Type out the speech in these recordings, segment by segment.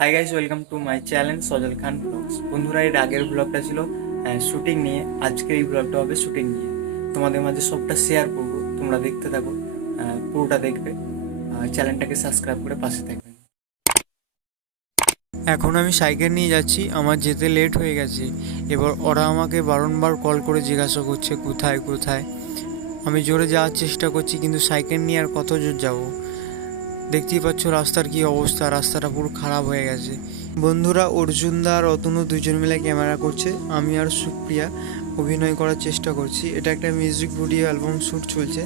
High guys, welcome to my channel Sajal Khan blogs. বন্ধুরা, এর আগের ব্লগটা ছিল শুটিং নিয়ে। আজকের এই ব্লগটা হবে শুটিং নিয়ে। তোমাদের মাঝে সবটা শেয়ার করব, তোমরা দেখতে থাকো, পুরোটা দেখবে। চ্যানেলটাকে সাবস্ক্রাইব করে পাশে থাকবে। এখন আমি সাইকেল নিয়ে যাচ্ছি, আমার যেতে লেট হয়ে গেছে। এবার ওরা আমাকে বারংবার কল করে জিজ্ঞাসা করছে কোথায় কোথায়। আমি জোরে যাওয়ার চেষ্টা করছি, কিন্তু সাইকেল নিয়ে আর কত জোর যাবো। দেখতেই পাচ্ছ রাস্তার কি অবস্থা, রাস্তাটা পুরো খারাপ হয়ে গেছে। বন্ধুরা, অর্জুনদা আর অতনু দুজন মিলে ক্যামেরা করছে, আমি আর সুপ্রিয়া অভিনয় করার চেষ্টা করছি। এটা একটা মিউজিক ভিডিও অ্যালবাম শ্যুট চলছে,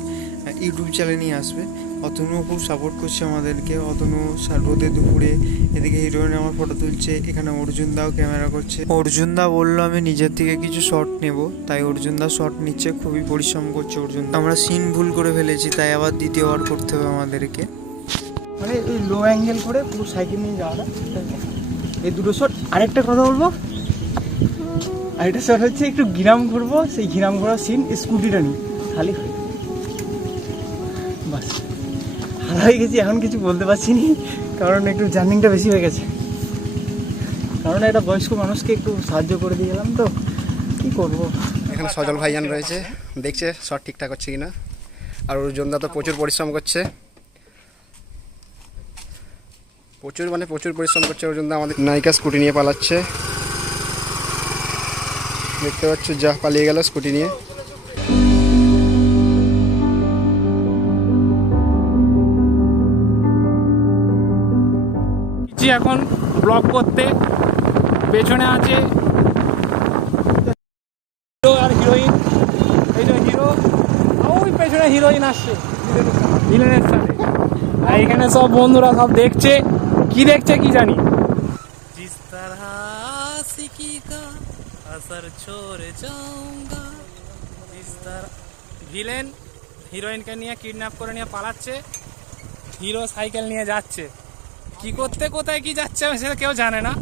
ইউটিউব চ্যানেলেই আসবে। অতনু খুব সাপোর্ট করছে আমাদেরকে। অতনু রোদে দুপুরে এদিকে হিরোইন আমার ফটো তুলছে, এখানে অর্জুনদাও ক্যামেরা করছে। অর্জুনদা বললো আমি নিজের থেকে কিছু শট নেব, তাই অর্জুনদা শট নিচ্ছে, খুবই পরিশ্রম করছে অর্জুন। আমরা সিন ভুল করে ফেলেছি, তাই আবার দ্বিতীয়বার করতে হবে আমাদেরকে। মানে এই লো অ্যাঙ্গেল করে পুরো সাইকেল নিয়ে যাওয়াটা, এই দুটো শট। আরেকটা কথা বলবো, আরেকটা শট হচ্ছে একটু গ্রাম ঘুরবো, সেই গ্রাম ঘোরার সিন স্কুটিটা নিয়ে খালি হয়ে বাস হারা হয়ে গেছি। এখন কিছু বলতে পারছি না, কারণ একটু জার্নিংটা বেশি হয়ে গেছে। কারণ একটা বয়স্ক মানুষকে একটু সাহায্য করে দিয়ে গেলাম, তো কী করবো। এখানে সজল ভাইজান রয়েছে, দেখছে শট ঠিকঠাক হচ্ছে কিনা। আর অর্জুনদা তো প্রচুর পরিশ্রম করছে, প্রচুর পরিশ্রম করছে অর্জুনদা। আমাদের নায়িকা স্কুটি নিয়ে পালাচ্ছে, দেখতে পাচ্ছ, যা পালিয়ে গেল স্কুটি নিয়ে। এখন ব্লগ করতে পেছনে আছে হিরো আর হিরোইন। এই যে হিরো, ওই পেছনে হিরোইন আসছে ভিলেনের সাথে। আর এখানে সব বন্ধুরা সব দেখছে, কি দেখছে কি জানি। জিস তরহ আশিকি কা আসর ছোড় যাউঙ্গা। ভিলেন হিরোইনকে নিয়ে কিডন্যাপ করে নিয়ে পালাচ্ছে, হিরো সাইকেল নিয়ে যাচ্ছে। কি করতে কোথায় কি যাচ্ছে সেটা কেউ জানে না,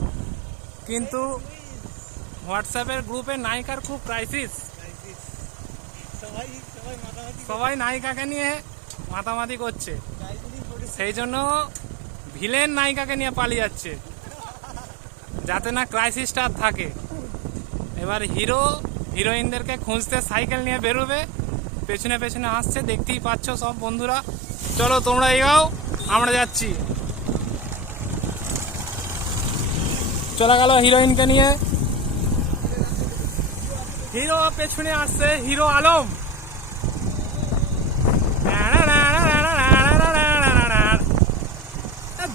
কিন্তু হোয়াটসঅ্যাপের গ্রুপে নায়িকার খুব ক্রাইসিস। সবাই নায়িকাকে নিয়ে মাতামাতি করছে, সেই জন্য ভিলেন নায়িকাকে নিয়ে পালিয়ে যাচ্ছে, যাতে না ক্রাইসিসটা থাকে। এবার হিরো হিরোইনদেরকে খুঁজতে সাইকেল নিয়ে বেরোবে, পেছনে পেছনে আসছে, দেখতেই পাচ্ছ সব বন্ধুরা। চলো তোমরা এগাও, আমরা যাচ্ছি। চলে গেল হিরোইনকে নিয়ে, হিরো পেছনে আসছে, হিরো আলম।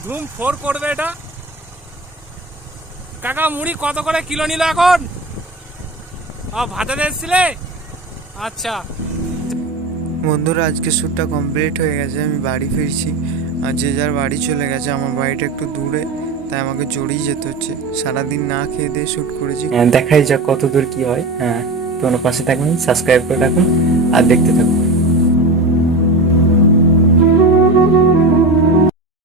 ধুম ফোর করবে এটা। কাকা মুড়ি কত করে কিলো নিল এখন? ভাতে এসেছিলে? আচ্ছা বন্ধুরা, আজকে শ্যুটটা কমপ্লিট হয়ে গেছে, আমি বাড়ি ফিরছি। আর যে যার বাড়ি চলে গেছে, আমার বাড়িটা একটু দূরে, তাই আমাকে জড়িয়ে যেতে হচ্ছে। সারাদিন না খেয়ে দিয়ে শ্যুট করেছি, দেখাই যাক কত দূর কি হয়। তোমরা পাশে থাকবেন, সাবস্ক্রাইব করে রাখুন আর দেখতে থাকুন।